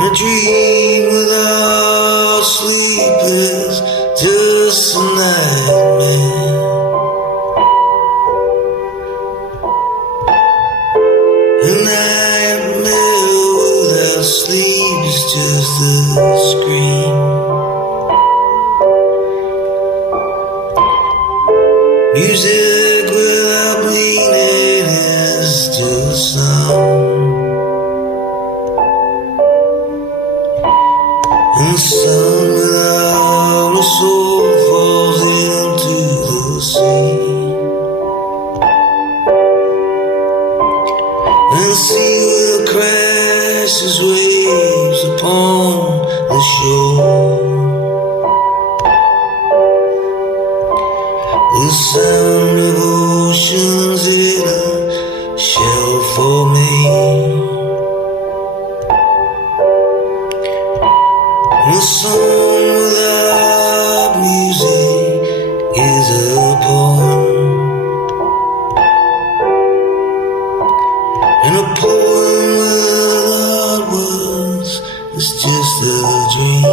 A dream without sleep is just a nightmare. A nightmare without sleep is just a scream. Music without meaning is just sound. And the sun without a soul falls into the sea. And the sea will crash as waves upon the shore. The sound of oceans in a shell for me. A song without music is a poem. And a poem without words is just a dream.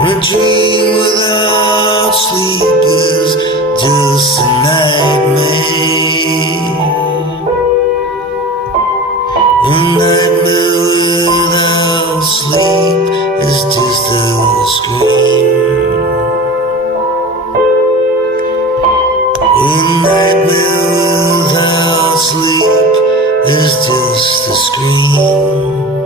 And a dream without sleep is just a nightmare. A nightmare without sleep is just a scream. A nightmare without sleep is just a scream.